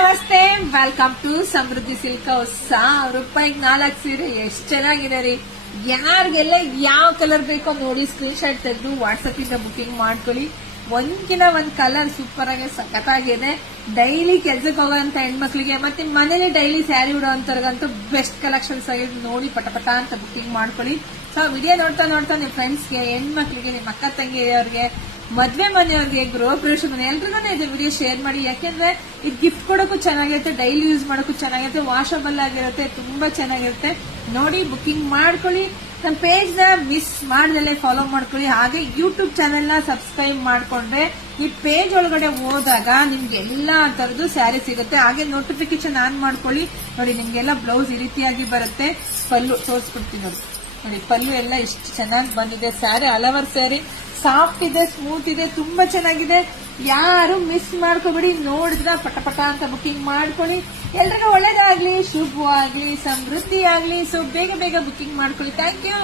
ನಮಸ್ತೆ, welcome to Samriddhi silk house. ₹1,000 4 ಸೀರೆ ಎಷ್ಟು ಚೆನ್ನಾಗಿದೆ ರೀ. ಯಾರಿಗೆಲ್ಲ ಯಾವ ಕಲರ್ ಬೇಕೋ ನೋಡಿ ಸ್ಕ್ರೀನ್ ಶಾಟ್ ತೆಗೆದು ವಾಟ್ಸ್ಆಪ್ ಇಂದ ಬುಕಿಂಗ್ ಮಾಡ್ಕೊಳ್ಳಿ. ಒಂದ್ಕಿನ ಒಂದ್ ಕಲರ್ ಸೂಪರ್ ಆಗಿ ಸಖತ್ತಾಗಿದೆ. ಡೈಲಿ ಕೆಲ್ಸಕ್ಕೆ ಹೋಗೋಂತ ಹೆಣ್ಮಕ್ಳಿಗೆ ಮತ್ತೆ ಮನೇಲಿ ಡೈಲಿ ಸ್ಯಾರಿ ಉಡೋಂತವ್ರಿಗಂತೂ ಬೆಸ್ಟ್ ಕಲೆಕ್ಷನ್ಸ್ ಆಗಿದೆ. ನೋಡಿ ಪಟ ಅಂತ ಬುಕಿಂಗ್ ಮಾಡ್ಕೊಳ್ಳಿ. ಸೊ ವಿಡಿಯೋ ನೋಡ್ತಾ ನಿಮ್ ಫ್ರೆಂಡ್ಸ್ಗೆ, ಹೆಣ್ಮಕ್ಳಿಗೆ, ನಿಮ್ ಅಕ್ಕ ತಂಗಿಯವ್ರಿಗೆ, ಮದ್ವೆ ಮನೆಯವ್ರಿಗೆ, ಗೃಹ ಪ್ರವೇಶ ಮನೆ ಎಲ್ರಿಗೂ ಇದು ವಿಡಿಯೋ ಶೇರ್ ಮಾಡಿ. ಯಾಕೆಂದ್ರೆ ಇದು ಗಿಫ್ಟ್ ಕೊಡೋಕ್ಕೂ ಚೆನ್ನಾಗಿರುತ್ತೆ, ಡೈಲಿ ಯೂಸ್ ಮಾಡೋಕ್ಕೂ ಚೆನ್ನಾಗಿರುತ್ತೆ, ವಾಷಬಲ್ ಆಗಿರುತ್ತೆ, ತುಂಬಾ ಚೆನ್ನಾಗಿರುತ್ತೆ. ನೋಡಿ ಬುಕಿಂಗ್ ಮಾಡ್ಕೊಳ್ಳಿ. ನಮ್ಮ ಪೇಜ್ ನ ಮಿಸ್ ಮಾಡ್ದಲ್ಲೇ ಫಾಲೋ ಮಾಡ್ಕೊಳ್ಳಿ. ಹಾಗೆ ಯೂಟ್ಯೂಬ್ ಚಾನೆಲ್ ನ ಸಬ್ಸ್ಕ್ರೈಬ್ ಮಾಡ್ಕೊಂಡ್ರೆ ಈ ಪೇಜ್ ಒಳಗಡೆ ಹೋದಾಗ ನಿಮ್ಗೆ ಎಲ್ಲಾ ತರದ್ದು ಸ್ಯಾರಿ ಸಿಗುತ್ತೆ. ಹಾಗೆ ನೋಟಿಫಿಕೇಶನ್ ಆನ್ ಮಾಡ್ಕೊಳ್ಳಿ. ನೋಡಿ ನಿಮ್ಗೆಲ್ಲ ಬ್ಲೌಸ್ ಈ ರೀತಿಯಾಗಿ ಬರುತ್ತೆ. ಪಲ್ಲು ತೋರಿಸ್ಕೊಡ್ತೀನಿ ನೋಡಿ ಪಲ್ಲು ಎಲ್ಲ ಎಷ್ಟು ಚೆನ್ನಾಗಿ ಬಂದಿದೆ. ಸ್ಯಾರಿ ಹಲವಾರು ಸ್ಯಾರಿ ಸಾಫ್ಟ್ ಇದೆ, ಸ್ಮೂತ್ ಇದೆ, ತುಂಬಾ ಚೆನ್ನಾಗಿದೆ. ಯಾರು ಮಿಸ್ ಮಾಡ್ಕೋಬೇಡಿ. ನೋಡಿದ್ರ ಪಟ ಅಂತ ಬುಕಿಂಗ್ ಮಾಡ್ಕೊಳ್ಳಿ. ಎಲ್ರಿಗೂ ಒಳ್ಳೇದಾಗ್ಲಿ, ಶುಭವಾಗ್ಲಿ, ಸಮೃದ್ಧಿ ಆಗ್ಲಿ. ಸೊ ಬೇಗ ಬುಕಿಂಗ್ ಮಾಡ್ಕೊಳ್ಳಿ. Thank you.